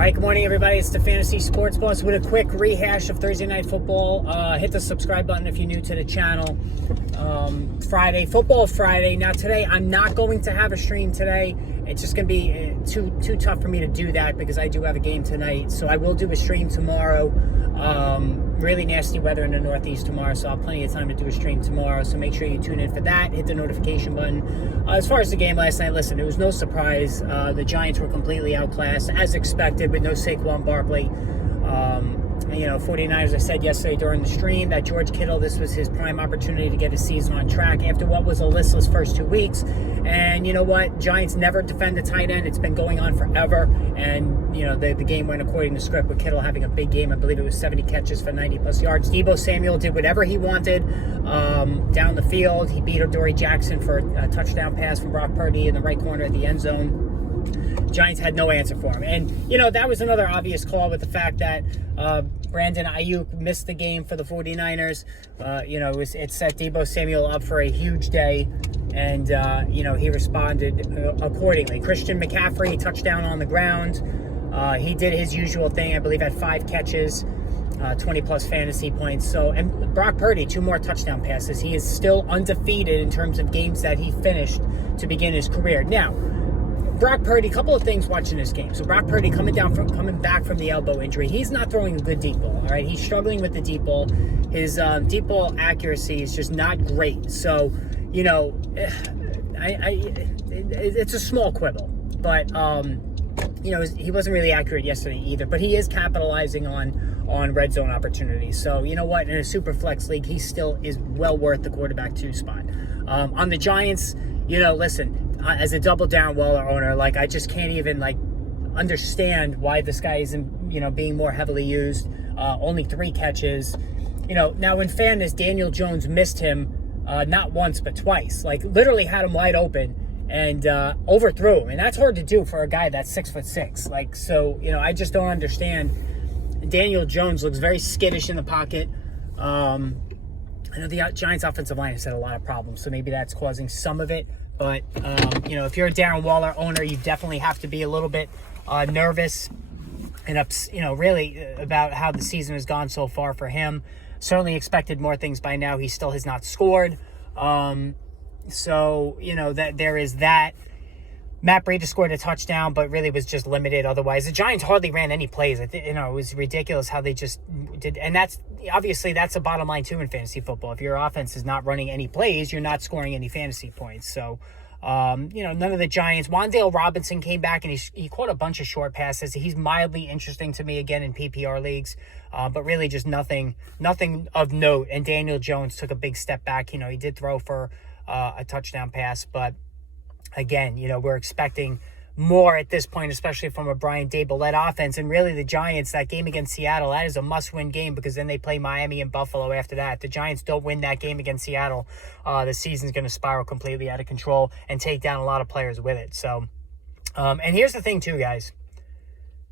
All right, good morning, everybody. It's the Fantasy Sports Boss with a quick rehash of Thursday Night Football. Hit the subscribe button if you're new to the channel. Football Friday. Now, today, I'm not going to have a stream today. It's just going to be too tough for me to do that because I do have a game tonight. So I will do a stream tomorrow. Really nasty weather in the Northeast tomorrow, so I'll have plenty of time to do a stream tomorrow. So make sure you tune in for that. Hit the notification button. As far as the game last night, listen, it was no surprise. The Giants were completely outclassed, as expected, with no Saquon Barkley. 49ers, I said yesterday during the stream that George Kittle, this was his prime opportunity to get his season on track after what was a listless first 2 weeks. And you know what? Giants never defend a tight end. It's been going on forever. And, the game went according to script with Kittle having a big game. I believe it was 70 catches for 90-plus yards. Deebo Samuel did whatever he wanted down the field. He beat Adoree Jackson for a touchdown pass from Brock Purdy in the right corner of the end zone. Giants had no answer for him. And, that was another obvious call with the fact that Brandon Ayuk missed the game for the 49ers. It set Deebo Samuel up for a huge day. And, he responded accordingly. Christian McCaffrey, touchdown on the ground. He did his usual thing. I believe had 5 catches, 20-plus fantasy points. And Brock Purdy, 2 more touchdown passes. He is still undefeated in terms of games that he finished to begin his career. Now, Brock Purdy, a couple of things watching this game. So Brock Purdy coming back from the elbow injury. He's not throwing a good deep ball, all right? He's struggling with the deep ball. His deep ball accuracy is just not great. So, it's a small quibble. But, he wasn't really accurate yesterday either. But he is capitalizing on red zone opportunities. So, you know what? In a super flex league, he still is well worth the quarterback 2 spot. On the Giants, listen, as a double down Waller owner, I just can't even understand why this guy isn't, being more heavily used. Only 3 catches. Now in fairness, Daniel Jones missed him not once but twice. Literally had him wide open and overthrew him, and that's hard to do for a guy that's 6'6". So I just don't understand. Daniel Jones looks very skittish in the pocket. I know the Giants offensive line has had a lot of problems, so maybe that's causing some of it. But, if you're a Darren Waller owner, you definitely have to be a little bit nervous and, really about how the season has gone so far for him. Certainly expected more things by now. He still has not scored. That there is that. Matt Breida scored a touchdown, but really was just limited otherwise. The Giants hardly ran any plays. It was ridiculous how they just did. And that's a bottom line, too, in fantasy football. If your offense is not running any plays, you're not scoring any fantasy points. So, none of the Giants. Wan'Dale Robinson came back, and he caught a bunch of short passes. He's mildly interesting to me, again, in PPR leagues, but really just nothing of note. And Daniel Jones took a big step back. He did throw for a touchdown pass, but again, we're expecting more at this point, especially from a Brian Daboll-led offense. And really the Giants, that game against Seattle, that is a must-win game because then they play Miami and Buffalo after that. If the Giants don't win that game against Seattle, the season's going to spiral completely out of control and take down a lot of players with it. So, and here's the thing too, guys.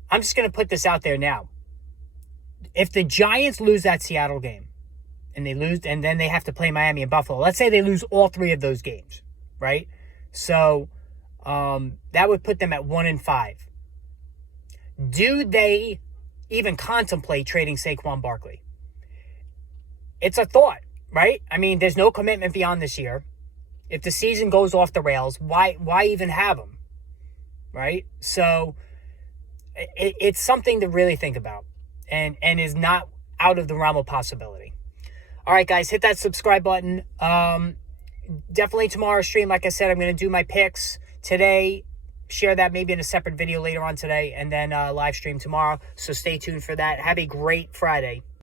I'm just going to put this out there now. If the Giants lose that Seattle game and then they have to play Miami and Buffalo, let's say they lose all 3 of those games, right? So that would put them at 1-5. Do they even contemplate trading Saquon Barkley? It's a thought, right? I mean, there's no commitment beyond this year. If the season goes off the rails, why even have him, right? So it's something to really think about and is not out of the realm of possibility. All right, guys, hit that subscribe button. Definitely tomorrow's stream, like I said, I'm going to do my picks today, share that maybe in a separate video later on today, and then live stream tomorrow. So stay tuned for that. Have a great Friday.